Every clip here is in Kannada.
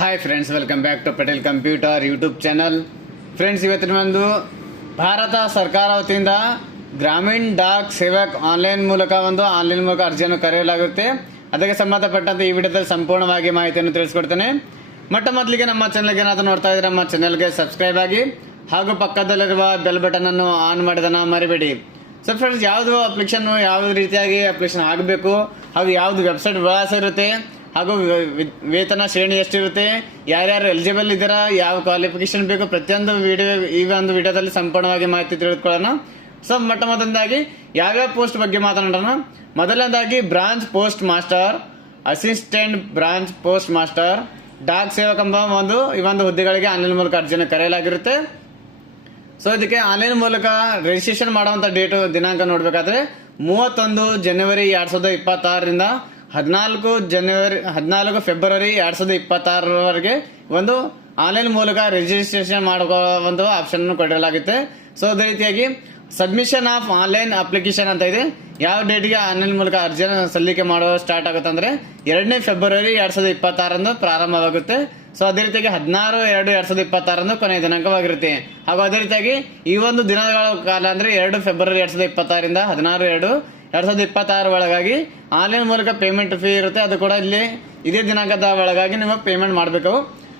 Hi friends, welcome back to Patel computer YouTube channel. Friends, ಇವತ್ತಿನ ಒಂದು ಭಾರತ ಸರ್ಕಾರ ವತಿಯಿಂದ ಗ್ರಾಮೀಣ ಡಾಕ್ ಸೇವಕ್ ಆನ್ಲೈನ್ ಮೂಲಕ ಅರ್ಜಿಯನ್ನು ಕರೆಯಲಾಗುತ್ತೆ. ಅದಕ್ಕೆ ಸಂಬಂಧಪಟ್ಟಂತೆ ಈ ವಿಡಿಯೋದಲ್ಲಿ ಸಂಪೂರ್ಣವಾಗಿ ಮಾಹಿತಿಯನ್ನು ತಿಳಿಸ್ಕೊಡ್ತೇನೆ. ಮೊದಲಿಗೆ ನಮ್ಮ ಚಾನಲ್ಗೆ ಏನಾದರೂ ನೋಡ್ತಾ ಇದ್ರೆ ನಮ್ಮ ಚಾನಲ್ಗೆ ಸಬ್ಸ್ಕ್ರೈಬ್ ಆಗಿ ಹಾಗೂ ಪಕ್ಕದಲ್ಲಿರುವ ಬೆಲ್ ಬಟನ್ ಅನ್ನು ಆನ್ ಮಾಡೋದನ್ನ ಮರಿಬೇಡಿ. ಸೊ ಫ್ರೆಂಡ್ಸ್, ಯಾವುದು ಅಪ್ಲಿಕೇಶನ್ ಯಾವ ರೀತಿಯಾಗಿ ಅಪ್ಲಿಕೇಶನ್ ಆಗಬೇಕು, ಹಾಗೂ ಯಾವುದು ವೆಬ್ಸೈಟ್ ವಿಳಾಸ ಇರುತ್ತೆ, ಹಾಗೂ ವೇತನ ಶ್ರೇಣಿ ಎಷ್ಟಿರುತ್ತೆ, ಯಾರ್ಯಾರು ಎಲಿಜಿಬಲ್ ಇದ್ದಾರಾ, ಯಾವ ಕ್ವಾಲಿಫಿಕೇಶನ್ ಬೇಕು, ಪ್ರತಿಯೊಂದು ವಿಡಿಯೋದಲ್ಲಿ ಸಂಪೂರ್ಣವಾಗಿ ಮಾಹಿತಿ ತಿಳಿದುಕೊಳ್ಳೋಣ. ಸೊ ಮೊದಲನೇದಾಗಿ ಯಾವ್ಯಾವ ಪೋಸ್ಟ್ ಬಗ್ಗೆ ಮಾತನಾಡೋಣ. ಮೊದಲನೇದಾಗಿ branch post master, assistant branch post master, Dak Sevak ಎಂಬ ಈ ಒಂದು ಹುದ್ದೆಗಳಿಗೆ ಆನ್ಲೈನ್ ಮೂಲಕ ಅರ್ಜಿಯನ್ನು ಕರೆಯಲಾಗಿರುತ್ತೆ. ಸೊ ಇದಕ್ಕೆ ಆನ್ಲೈನ್ ಮೂಲಕ ರಿಜಿಸ್ಟ್ರೇಷನ್ ಮಾಡುವಂತ ದಿನಾಂಕ ನೋಡಬೇಕಾದ್ರೆ 31 ಜನವರಿ 2026ರಿಂದ 14 ಫೆಬ್ರವರಿ 2026ರವರೆಗೆ ಒಂದು ಆನ್ಲೈನ್ ಮೂಲಕ ರಿಜಿಸ್ಟ್ರೇಷನ್ ಮಾಡುವ ಒಂದು ಆಪ್ಷನ್ ಕೊಡಲಾಗುತ್ತೆ. ಸೊ ಅದೇ ರೀತಿಯಾಗಿ ಸಬ್ಮಿಷನ್ ಆಫ್ ಆನ್ಲೈನ್ ಅಪ್ಲಿಕೇಶನ್ ಅಂತ ಇದೆ. ಯಾವ ಡೇಟ್ಗೆ ಆನ್ಲೈನ್ ಮೂಲಕ ಅರ್ಜಿಯನ್ನು ಸಲ್ಲಿಕೆ ಮಾಡುವ ಸ್ಟಾರ್ಟ್ ಆಗುತ್ತೆ ಅಂದ್ರೆ 2 ಫೆಬ್ರವರಿ 2026ರಂದು ಪ್ರಾರಂಭವಾಗುತ್ತೆ. ಸೊ ಅದೇ ರೀತಿಯಾಗಿ 16/2/2026ರಂದು ಕೊನೆಯ ದಿನಾಂಕವಾಗಿರುತ್ತೆ. ಹಾಗೂ ಅದೇ ರೀತಿಯಾಗಿ ಈ ಒಂದು ದಿನಗಳ ಕಾಲ ಅಂದ್ರೆ 2 ಫೆಬ್ರವರಿ 2026ರಿಂದ 16/2/2026 ಒಳಗಾಗಿ ಆನ್ಲೈನ್ ಮೂಲಕ ಪೇಮೆಂಟ್ ಫೀ ಇರುತ್ತೆ. ಅದು ಕೂಡ ಇಲ್ಲಿ ಇದೇ ದಿನಾಂಕದ ಒಳಗಾಗಿ ನೀವು ಪೇಮೆಂಟ್ ಮಾಡಬೇಕು.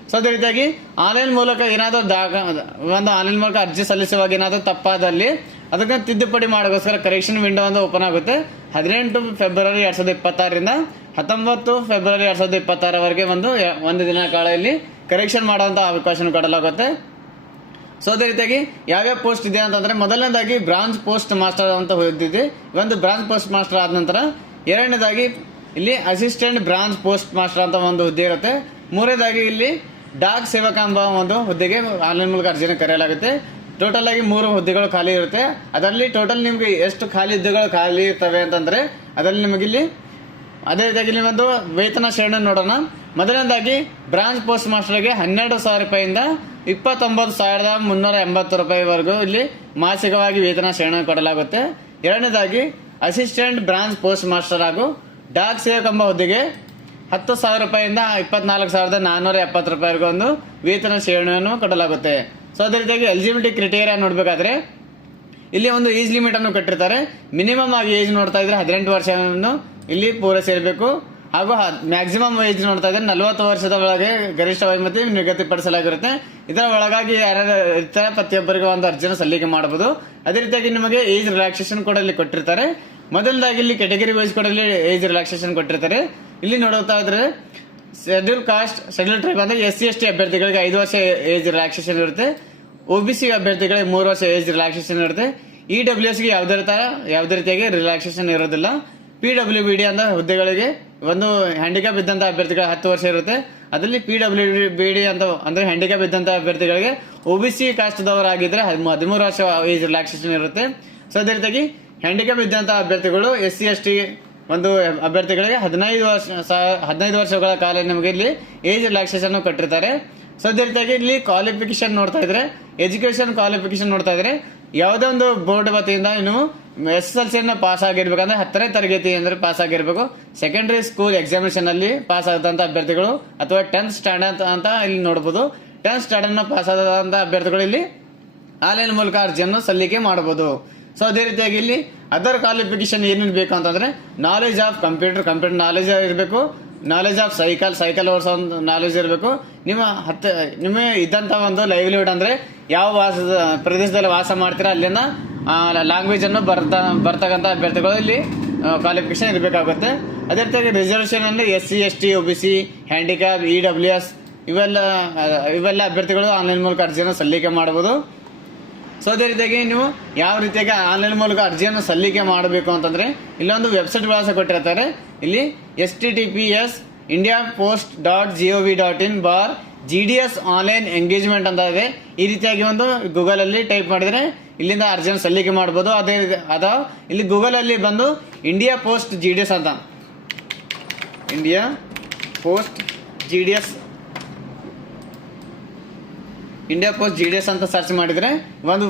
ಸೊ ಅದೇ ರೀತಿಯಾಗಿ ಆನ್ಲೈನ್ ಮೂಲಕ ಏನಾದರೂ ಆನ್ಲೈನ್ ಮೂಲಕ ಅರ್ಜಿ ಸಲ್ಲಿಸುವಾಗ ಏನಾದರೂ ತಪ್ಪಾದಲ್ಲಿ ಅದಕ್ಕೆ ತಿದ್ದುಪಡಿ ಮಾಡೋಕ್ಕೋಸ್ಕರ ಕರೆಕ್ಷನ್ ವಿಂಡೋ ಓಪನ್ ಆಗುತ್ತೆ. 18 ಫೆಬ್ರವರಿ 2026ರಿಂದ 19 ಫೆಬ್ರವರಿ 2026ರವರೆಗೆ ಒಂದು ದಿನ ಕಾಲ ಇಲ್ಲಿ ಕರೆಕ್ಷನ್ ಮಾಡುವಂತ ಅವಕಾಶ ಕೊಡಲಾಗುತ್ತೆ. ಸೊ ಅದೇ ರೀತಿಯಾಗಿ ಯಾವ್ಯಾವ ಪೋಸ್ಟ್ ಇದೆ ಅಂತಂದ್ರೆ, ಮೊದಲನೇದಾಗಿ ಬ್ರಾಂಚ್ ಪೋಸ್ಟ್ ಮಾಸ್ಟರ್ ಅಂತ ಹೊಂದಿದೆ. ಬ್ರಾಂಚ್ ಪೋಸ್ಟ್ ಮಾಸ್ಟರ್ ಆದ ನಂತರ ಎರಡನೇದಾಗಿ ಇಲ್ಲಿ ಅಸಿಸ್ಟೆಂಟ್ ಬ್ರಾಂಚ್ ಪೋಸ್ಟ್ ಮಾಸ್ಟರ್ ಅಂತ ಒಂದು ಹುದ್ದೆ ಇರುತ್ತೆ. ಮೂರನೇದಾಗಿ ಇಲ್ಲಿ ಡಾಕ್ ಸೇವಕ ಎಂಬ ಒಂದು ಹುದ್ದೆಗೆ ಆನ್ಲೈನ್ ಮೂಲಕ ಅರ್ಜಿಯನ್ನು ಕರೆಯಲಾಗುತ್ತೆ. ಟೋಟಲ್ ಆಗಿ 3 ಹುದ್ದೆಗಳು ಖಾಲಿ ಇರುತ್ತೆ. ಅದರಲ್ಲಿ ಟೋಟಲ್ ನಿಮ್ಗೆ ಎಷ್ಟು ಹುದ್ದೆಗಳು ಖಾಲಿ ಇರ್ತವೆ ಅಂತಂದ್ರೆ ಅದರಲ್ಲಿ ನಿಮಗೆ ಇಲ್ಲಿ ಅದೇ ರೀತಿಯಾಗಿ ಇಲ್ಲಿ ವೇತನ ಶ್ರೇಣಿ ನೋಡೋಣ. ಮೊದಲನೇದಾಗಿ ಬ್ರಾಂಚ್ ಪೋಸ್ಟ್ ಮಾಸ್ಟರ್ಗೆ 12,000 ರೂಪಾಯಿಂದ 29,380 ರೂಪಾಯಿವರೆಗೂ ಇಲ್ಲಿ ಮಾಸಿಕವಾಗಿ ವೇತನ ಶ್ರೇಣಿ ಕೊಡಲಾಗುತ್ತೆ. ಎರಡನೇದಾಗಿ ಅಸಿಸ್ಟೆಂಟ್ ಬ್ರಾಂಚ್ ಪೋಸ್ಟ್ ಮಾಸ್ಟರ್ ಹಾಗೂ ಡಾಕ್ ಸೇವಕ ಎಂಬ ಹುದ್ದೆಗೆ 10,000 ರೂಪಾಯಿಂದ 24,470 ರೂಪಾಯಿವರೆಗೂ ಒಂದು ವೇತನ ಶ್ರೇಣಿಯನ್ನು ಕೊಡಲಾಗುತ್ತೆ. ಸೊ ಅದೇ ರೀತಿಯಾಗಿ ಎಲಿಜಿಬಿಲಿಟಿ ಕ್ರೈಟೇರಿಯಾ ನೋಡಬೇಕಾದ್ರೆ ಇಲ್ಲಿ ಒಂದು ಏಜ್ ಲಿಮಿಟ್ ಅನ್ನು ಕಟ್ಟಿರ್ತಾರೆ. ಮಿನಿಮಮ್ ಆಗಿ ಏಜ್ ನೋಡ್ತಾ ಇದ್ರೆ 18 ವರ್ಷವನ್ನು ಇಲ್ಲಿ ಪೂರೈಸಿರಬೇಕು. ಹಾಗೂ ಮ್ಯಾಕ್ಸಿಮಮ್ ಏಜ್ ನೋಡ್ತಾ ಇದ್ರೆ 40 ವರ್ಷದ ಒಳಗೆ ಗರಿಷ್ಠ ವಯೋಮಿತಿ ನಿಗದಿಪಡಿಸಲಾಗಿರುತ್ತೆ. ಇದರ ಒಳಗಾಗಿ ಯಾರ್ಯಾರು ಇರ್ತಾರೆ ಪ್ರತಿಯೊಬ್ಬರಿಗೆ ಒಂದು ಅರ್ಜಿಯನ್ನು ಸಲ್ಲಿಕೆ ಮಾಡಬಹುದು. ಅದೇ ರೀತಿಯಾಗಿ ನಿಮಗೆ ಏಜ್ ರಿಲ್ಯಾಕ್ಸೇಷನ್ ಕೂಡ ಇಲ್ಲಿ ಕೊಟ್ಟಿರ್ತಾರೆ. ಮೊದಲದಾಗಿ ಇಲ್ಲಿ ಕ್ಯಾಟಗರಿ ವೈಸ್ ಕೂಡ ಇಲ್ಲಿ ಏಜ್ ರಿಲ್ಯಾಕ್ಸೇಷನ್ ಕೊಟ್ಟಿರ್ತಾರೆ. ಇಲ್ಲಿ ನೋಡ್ತಾ ಇದ್ರೆ ಶೆಡ್ಯೂಲ್ ಕಾಸ್ಟ್, ಶೆಡ್ಯೂಲ್ ಟ್ರೈಬ್ ಅಂದ್ರೆ SC/ST ಅಭ್ಯರ್ಥಿಗಳಿಗೆ 5 ವರ್ಷ ಏಜ್ ರಿಲ್ಯಾಕ್ಸೇಷನ್ ಇರುತ್ತೆ. OBC ಅಭ್ಯರ್ಥಿಗಳಿಗೆ 3 ವರ್ಷ ಏಜ್ ರಿಲ್ಯಾಕ್ಸೇಷನ್ ಇರುತ್ತೆ. EWS ಗೆ ಯಾವುದೇ ರೀತಿಯಾಗಿ ರಿಲ್ಯಾಕ್ಸೇಷನ್ ಇರೋದಿಲ್ಲ. PWBD ಅಂತ ಹುದ್ದೆಗಳಿಗೆ ಒಂದು ಹ್ಯಾಂಡಿಕ್ಯಾಪ್ ಇದ್ದಂತ ಅಭ್ಯರ್ಥಿಗಳ 10 ವರ್ಷ ಇರುತ್ತೆ. ಅದರಲ್ಲಿ PWBD ಅಂತ ಅಂದ್ರೆ ಹ್ಯಾಂಡಿಕ್ಯಾಪ್ ಇದ್ದಂತ ಅಭ್ಯರ್ಥಿಗಳಿಗೆ OBC ಕಾಸ್ಟ್ ದವರಾಗಿದ್ರೆ 13 ವರ್ಷ ಏಜ್ ರಿಲ್ಯಾಕ್ಸೇಷನ್ ಇರುತ್ತೆ. ಸೊ ಅದೇ ರೀತಿಯಾಗಿ ಹ್ಯಾಂಡಿಕ್ಯಾಪ್ ಇದ್ದಂತ ಅಭ್ಯರ್ಥಿಗಳು SC/ST ಒಂದು ಅಭ್ಯರ್ಥಿಗಳಿಗೆ 15 ವರ್ಷಗಳ ಕಾಲ ನಿಮಗೆ ಇಲ್ಲಿ ಏಜ್ ರಿಲ್ಯಾಕ್ಸೇಷನ್ ಕಟ್ಟಿರ್ತಾರೆ. ಸೊ ಅದೇ ರೀತಿಯಾಗಿ ಇಲ್ಲಿ ಕ್ವಾಲಿಫಿಕೇಶನ್ ನೋಡ್ತಾ ಇದ್ರೆ, ಎಜುಕೇಶನ್ ಕ್ವಾಲಿಫಿಕೇಶನ್ ನೋಡ್ತಾ ಇದ್ರೆ ಯಾವುದೇ ಒಂದು ಬೋರ್ಡ್ ವತಿಯಿಂದ ಇನ್ನು SSLC ಪಾಸ್ ಆಗಿರ್ಬೇಕಂದ್ರೆ 10ನೇ ತರಗತಿ ಅಂದ್ರೆ ಪಾಸ್ ಆಗಿರ್ಬೇಕು. ಸೆಕೆಂಡರಿ ಸ್ಕೂಲ್ ಎಕ್ಸಾಮಿನೇಷನ್ ಅಲ್ಲಿ ಪಾಸ್ ಆದಂತ ಅಭ್ಯರ್ಥಿಗಳು ಅಥವಾ 10th ಸ್ಟ್ಯಾಂಡರ್ಡ್ ಅಂತ ಇಲ್ಲಿ ನೋಡಬಹುದು. 10th ಸ್ಟ್ಯಾಂಡರ್ಡ್ ಪಾಸ್ ಆದಂತ ಅಭ್ಯರ್ಥಿಗಳು ಇಲ್ಲಿ ಆನ್ಲೈನ್ ಮೂಲಕ ಅರ್ಜಿಯನ್ನು ಸಲ್ಲಿಕೆ ಮಾಡಬಹುದು. ಸೊ ಅದೇ ರೀತಿಯಾಗಿ ಇಲ್ಲಿ ಅದರ್ ಕ್ವಾಲಿಫಿಕೇಶನ್ ಏನೇನು ಬೇಕು ಅಂತಂದ್ರೆ ನಾಲೆಜ್ ಆಫ್ ಕಂಪ್ಯೂಟರ್ ನಾಲೆಜ್ ಇರಬೇಕು, ನಾಲೆಜ್ ಆಫ್ ಸೈಕಲ್ ಓಡಿಸೋ ನಾಲೆಜ್ ಇರಬೇಕು. ನಿಮ್ಮ ಇದ್ದಂತ ಒಂದು ಲೈವ್ಲಿಹುಡ್ ಅಂದ್ರೆ ಯಾವ ಪ್ರದೇಶದಲ್ಲಿ ವಾಸ ಮಾಡ್ತೀರಾ ಅಲ್ಲಿಂದ ಲ್ಯಾಂಗ್ವೇಜ್ ಅನ್ನು ಬರ್ತಕ್ಕಂಥ ಅಭ್ಯರ್ಥಿಗಳು ಇಲ್ಲಿ ಕ್ವಾಲಿಫಿಕೇಶನ್ ಇರಬೇಕಾಗುತ್ತೆ. ಅದೇ ರೀತಿಯಾಗಿ ರಿಸರ್ವೇಷನ್ ಅಂದ್ರೆ SC/ST, OBC, ಹ್ಯಾಂಡಿಕ್ಯಾಪ್, EWS ಇವೆಲ್ಲ ಅಭ್ಯರ್ಥಿಗಳು ಆನ್ಲೈನ್ ಮೂಲಕ ಅರ್ಜಿಯನ್ನು ಸಲ್ಲಿಕೆ ಮಾಡಬಹುದು. ಸೊ ಅದೇ ರೀತಿಯಾಗಿ ನೀವು ಯಾವ ರೀತಿಯಾಗಿ ಆನ್ಲೈನ್ ಮೂಲಕ ಅರ್ಜಿಯನ್ನು ಸಲ್ಲಿಕೆ ಮಾಡಬೇಕು ಅಂತಂದ್ರೆ ಇಲ್ಲೊಂದು ವೆಬ್ಸೈಟ್ ವಿಳಾಸ ಕೊಟ್ಟಿರ್ತಾರೆ. ಇಲ್ಲಿ https indiapost.gov.in/GDS ಆನ್ಲೈನ್ ಎಂಗೇಜ್ಮೆಂಟ್ ಅಂತ ಇದೆ. ಈ ರೀತಿಯಾಗಿ ಗೂಗಲ್ ಅಲ್ಲಿ ಟೈಪ್ ಮಾಡಿದ್ರೆ ಇಲ್ಲಿಂದ ಅರ್ಜಿಯನ್ನು ಸಲ್ಲಿಕೆ ಮಾಡಬಹುದು. ಅದ ಇಲ್ಲಿ ಗೂಗಲ್ ಅಲ್ಲಿ ಬಂದು ಇಂಡಿಯಾ ಪೋಸ್ಟ್ GDS ಅಂತ ಇಂಡಿಯಾ ಪೋಸ್ಟ್ GDS ಅಂತ ಸರ್ಚ್ ಮಾಡಿದ್ರೆ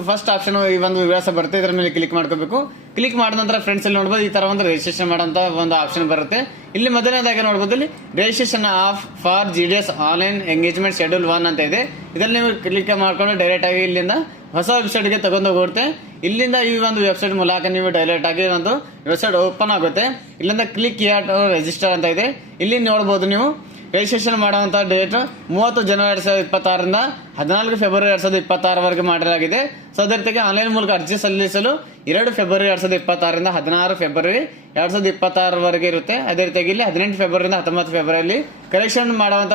ಫಸ್ಟ್ ಆಪ್ಷನ್ ಈ ಒಂದು ವಿಳಾಸ ಬರುತ್ತೆ. ಇದರ ಮೇಲೆ ಕ್ಲಿಕ್ ಮಾಡ್ಕೋಬೇಕು. ಕ್ಲಿಕ್ ಮಾಡಿದ ನಂತರ ಫ್ರೆಂಡ್ಸ್ ಇಲ್ಲಿ ನೋಡ್ಬೋದು ಈ ತರ ಒಂದು ರಿಜಿಸ್ಟ್ರೇಷನ್ ಮಾಡೋಂತ ಒಂದು ಆಪ್ಷನ್ ಬರುತ್ತೆ. ಇಲ್ಲಿ ಮೊದಲನೇದಾಗಿ ನೋಡ್ಬೋದು ಇಲ್ಲಿ registration of for GDS online engagement schedule 1 ಅಂತ ಇದೆ. ಇದರಲ್ಲಿ ನೀವು ಕ್ಲಿಕ್ ಮಾಡ್ಕೊಂಡು ಡೈರೆಕ್ಟ್ ಆಗಿ ಇಲ್ಲಿಂದ ಹೊಸ ವೆಬ್ಸೈಟ್ಗೆ ತಗೊಂಡೋಗುತ್ತೆ. ಇಲ್ಲಿಂದ ಈ ಒಂದು ವೆಬ್ಸೈಟ್ ಮೂಲಕ ನೀವು ಡೈರೆಕ್ಟ್ ಆಗಿ ಒಂದು ವೆಬ್ಸೈಟ್ ಓಪನ್ ಆಗುತ್ತೆ. ಇಲ್ಲಿಂದ ಕ್ಲಿಕ್ ಹಿಯರ್ ಟು ರಿಜಿಸ್ಟರ್ ಅಂತ ಇದೆ. ಇಲ್ಲಿ ನೋಡ್ಬೋದು ನೀವು ರಿಜಿಸ್ಟ್ರೇಷನ್ ಮಾಡುವಂತ ಡೇಟ್ 30 ಜನವರಿ 2026 14 ಫೆಬ್ರವರಿ 2026 ಮಾಡಲಾಗಿದೆ. ಸೊ ಅದೇ ರೀತಿಯಾಗಿ ಆನ್ಲೈನ್ ಮೂಲಕ ಅರ್ಜಿ ಸಲ್ಲಿಸಲು 2 ಫೆಬ್ರವರಿ 2026 16 ಫೆಬ್ರವರಿ 2026 ಇರುತ್ತೆ. ಅದೇ ರೀತಿಯಾಗಿ ಇಲ್ಲಿ 18 ಫೆಬ್ರವರಿ 19 ಫೆಬ್ರವರಿ ಕರೆಕ್ಷನ್ ಮಾಡುವಂತ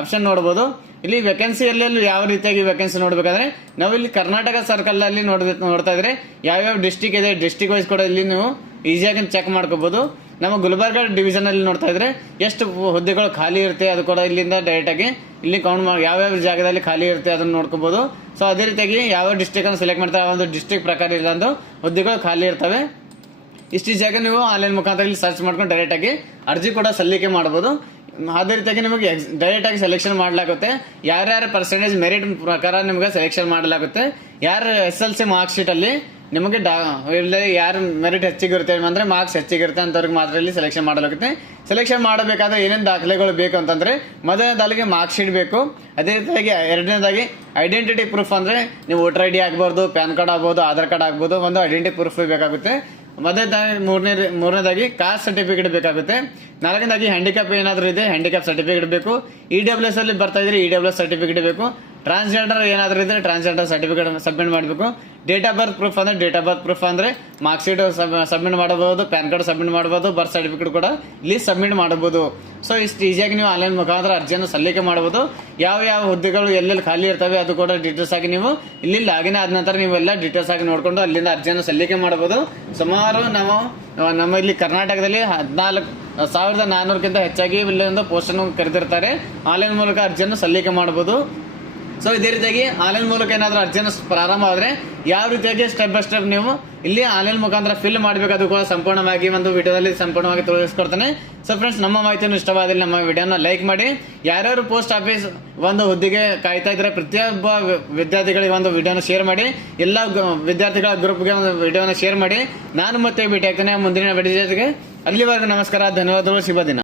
ಆಪ್ಷನ್ ನೋಡಬಹುದು. ಇಲ್ಲಿ ವೇಕೆನ್ಸಿ ಎಲ್ಲೆಲ್ಲಿ ಯಾವ ರೀತಿಯಾಗಿ ವೇಕೆನ್ಸಿ ನೋಡ್ಬೇಕಂದ್ರೆ ನಾವು ಇಲ್ಲಿ ಕರ್ನಾಟಕ ಸರ್ಕಲ್ ಅಲ್ಲಿ ನೋಡ್ತಾ ಇದ್ರೆ ಯಾವ್ಯಾವ ಡಿಸ್ಟಿಕ್ ಇದೆ, ಡಿಸ್ಟಿಕ್ ವೈಸ್ ಕೂಡ ಇಲ್ಲಿ ನೀವು ಈಸಿಯಾಗಿ ಚೆಕ್ ಮಾಡ್ಕೋಬಹುದು. ನಮ್ಮ ಗುಲ್ಬರ್ಗ ಡಿವಿಷನ್ ಅಲ್ಲಿ ನೋಡ್ತಾ ಇದ್ರೆ ಎಷ್ಟು ಹುದ್ದೆಗಳು ಖಾಲಿ ಇರುತ್ತೆ ಅದು ಕೂಡ ಇಲ್ಲಿಂದ ಡೈರೆಕ್ಟ್ ಆಗಿ ಇಲ್ಲಿ ಕೌಂಟ್ ಮಾಡಿ ಯಾವ್ಯಾವ ಜಾಗದಲ್ಲಿ ಖಾಲಿ ಇರುತ್ತೆ ಅದನ್ನ ನೋಡ್ಕೋಬಹುದು. ಸೊ ಅದೇ ರೀತಿಯಾಗಿ ಯಾವ ಡಿಸ್ಟಿಕ್ ಅನ್ನು ಸೆಲೆಕ್ಟ್ ಮಾಡ್ತಾರೆ ಆ ಒಂದು ಡಿಸ್ಟಿಕ್ ಪ್ರಕಾರ ಇಲ್ಲೊಂದು ಹುದ್ದೆಗಳು ಖಾಲಿ ಇರ್ತವೆ. ಇಷ್ಟು ಜಾಗ ನೀವು ಆನ್ಲೈನ್ ಮುಖಾಂತರ ಇಲ್ಲಿ ಸರ್ಚ್ ಮಾಡ್ಕೊಂಡು ಡೈರೆಕ್ಟ್ ಆಗಿ ಅರ್ಜಿ ಕೂಡ ಸಲ್ಲಿಕೆ ಮಾಡಬಹುದು. ಅದೇ ರೀತಿಯಾಗಿ ನಿಮಗೆ ಡೈರೆಕ್ಟ್ ಆಗಿ ಸೆಲೆಕ್ಷನ್ ಮಾಡಲಾಗುತ್ತೆ. ಯಾರ್ಯಾರ ಪರ್ಸೆಂಟೇಜ್ ಮೆರಿಟ್ ಪ್ರಕಾರ ನಿಮಗೆ ಸೆಲೆಕ್ಷನ್ ಮಾಡಲಾಗುತ್ತೆ. ಯಾರ SLC ಮಾರ್ಕ್ಸ್ ಶೀಟ್ ಅಲ್ಲಿ ನಿಮಗೆ ಯಾರು ಮೆರಿಟ್ ಹೆಚ್ಚಿಗಿರುತ್ತೆ ಅಂದ್ರೆ ಮಾರ್ಕ್ಸ್ ಹೆಚ್ಚಿಗಿರುತ್ತೆ ಅಂತವ್ರಿಗೆ ಮಾತ್ರ ಇಲ್ಲಿ ಸೆಲೆಕ್ಷನ್ ಮಾಡಲಾಗುತ್ತೆ. ಸೆಲೆಕ್ಷನ್ ಮಾಡಬೇಕಾದ್ರೆ ಏನೇನು ದಾಖಲೆಗಳು ಬೇಕು ಅಂತಂದ್ರೆ ಮೊದಲನೇದಾಗಿ ಮಾರ್ಕ್ಸ್ ಶೀಟ್ ಬೇಕು. ಅದೇ ರೀತಿಯಾಗಿ ಎರಡನೇದಾಗಿ ಐಡೆಂಟಿಟಿ ಪ್ರೂಫ್ ಅಂದ್ರೆ ನೀವು ವೋಟರ್ ID ಆಗ್ಬೋದು, ಪ್ಯಾನ್ ಕಾರ್ಡ್ ಆಗ್ಬೋದು, ಆಧಾರ್ ಕಾರ್ಡ್ ಆಗ್ಬೋದು, ಒಂದು ಐಡೆಂಟಿಟಿ ಪ್ರೂಫ್ ಬೇಕಾಗುತ್ತೆ. ಮೂರನೇದಾಗಿ ಕಾಸ್ಟ್ ಸರ್ಟಿಫಿಕೇಟ್ ಬೇಕಾಗುತ್ತೆ. ನಾಲ್ಕನೇದಾಗಿ ಹ್ಯಾಂಡಿಕ್ಯಾಪ್ ಏನಾದರೂ ಇದೆ ಹ್ಯಾಂಡಿಕ್ಯಾಪ್ ಸರ್ಟಿಫಿಕೇಟ್ ಬೇಕು. EWS ಅಲ್ಲಿ ಬರ್ತಾ ಇದ್ರೆ EWS ಸರ್ಟಿಫಿಕೇಟ್ ಬೇಕು. ಟ್ರಾನ್ಸ್ಜೆಂಡರ್ ಏನಾದರೂ ಇದ್ರೆ ಟ್ರಾನ್ಸ್ಜೆಂಡರ್ ಸರ್ಟಿಫಿಕೇಟ್ ಸಬ್ಮಿಟ್ ಮಾಡಬೇಕು. ಡೇಟ್ ಆಫ್ ಬರ್ತ್ ಪ್ರೂಫ್ ಅಂದ್ರೆ ಡೇಟ್ ಆಫ್ ಬರ್ತ್ ಪ್ರೂಫ್ ಅಂದ್ರೆ ಮಾರ್ಕ್ಸ್ ಶೀಟ್ ಸಬ್ಮಿಟ್ ಮಾಡಬಹುದು, ಪ್ಯಾನ್ ಕಾರ್ಡ್ ಸಬ್ಮಿಟ್ ಮಾಡಬಹುದು, ಬರ್ತ್ ಸರ್ಟಿಫಿಕೇಟ್ ಕೂಡ ಇಲ್ಲಿ ಸಬ್ಮಿಟ್ ಮಾಡಬಹುದು. ಸೊ ಇಷ್ಟು ಈಸಿಯಾಗಿ ನೀವು ಆನ್ಲೈನ್ ಮುಖಾಂತರ ಅರ್ಜಿಯನ್ನು ಸಲ್ಲಿಕೆ ಮಾಡಬಹುದು. ಯಾವ ಯಾವ ಹುದ್ದೆಗಳು ಎಲ್ಲೆಲ್ಲಿ ಖಾಲಿ ಇರ್ತವೆ ಅದು ಕೂಡ ಡೀಟೇಲ್ಸ್ ಆಗಿ ನೀವು ಇಲ್ಲಿ ಲಾಗಿನ್ ಆದ ನಂತರ ನೀವೆಲ್ಲ ಡೀಟೇಲ್ಸ್ ಆಗಿ ನೋಡ್ಕೊಂಡು ಅಲ್ಲಿಂದ ಅರ್ಜಿಯನ್ನು ಸಲ್ಲಿಕೆ ಮಾಡಬಹುದು. ಸುಮಾರು ನಮ್ಮ ಇಲ್ಲಿ ಕರ್ನಾಟಕದಲ್ಲಿ 14,400ಕ್ಕಿಂತ ಹೆಚ್ಚಾಗಿ ಇಲ್ಲೊಂದು ಪೋಸ್ಟ್ ಅನ್ನು ಕರೆದಿರ್ತಾರೆ. ಆನ್ಲೈನ್ ಮೂಲಕ ಅರ್ಜಿಯನ್ನು ಸಲ್ಲಿಕೆ ಮಾಡಬಹುದು. ಸೊ ಇದೇ ರೀತಿಯಾಗಿ ಆನ್ಲೈನ್ ಮೂಲಕ ಏನಾದರೂ ಅರ್ಜಿಯನ್ನು ಪ್ರಾರಂಭ ಆದರೆ ಯಾವ ರೀತಿಯಾಗಿ ಸ್ಟೆಪ್ ಬೈ ಸ್ಟೆಪ್ ನೀವು ಇಲ್ಲಿ ಆನ್ಲೈನ್ ಮುಖಾಂತರ ಫಿಲ್ ಮಾಡಬೇಕು ಅದು ಕೂಡ ಸಂಪೂರ್ಣವಾಗಿ ಒಂದು ವಿಡಿಯೋದಲ್ಲಿ ಸಂಪೂರ್ಣವಾಗಿ ತೋರಿಸ್ಕೊಡ್ತಾನೆ. ಸೊ ಫ್ರೆಂಡ್ಸ್, ನಮ್ಮ ಮಾಹಿತಿಯನ್ನು ಇಷ್ಟವಾದಲ್ಲಿ ನಮ್ಮ ವಿಡಿಯೋನ ಲೈಕ್ ಮಾಡಿ. ಯಾರ್ಯಾರು ಪೋಸ್ಟ್ ಆಫೀಸ್ ಒಂದು ಹುದ್ದೆಗೆ ಕಾಯ್ತಾ ಇದ್ರೆ ಪ್ರತಿಯೊಬ್ಬ ವಿದ್ಯಾರ್ಥಿಗಳಿಗೆ ಒಂದು ವಿಡಿಯೋನ ಶೇರ್ ಮಾಡಿ. ಎಲ್ಲ ವಿದ್ಯಾರ್ಥಿಗಳ ಗ್ರೂಪ್ಗೆ ಒಂದು ವಿಡಿಯೋನ ಶೇರ್ ಮಾಡಿ. ನಾನು ಮತ್ತೆ ಭೇಟಿ ಆಗ್ತೇನೆ ಮುಂದಿನ ವಿಡಿಯೋ ಜೊತೆಗೆ. ಅಲ್ಲಿವರೆಗೂ ನಮಸ್ಕಾರ, ಧನ್ಯವಾದಗಳು, ಶುಭ ದಿನ.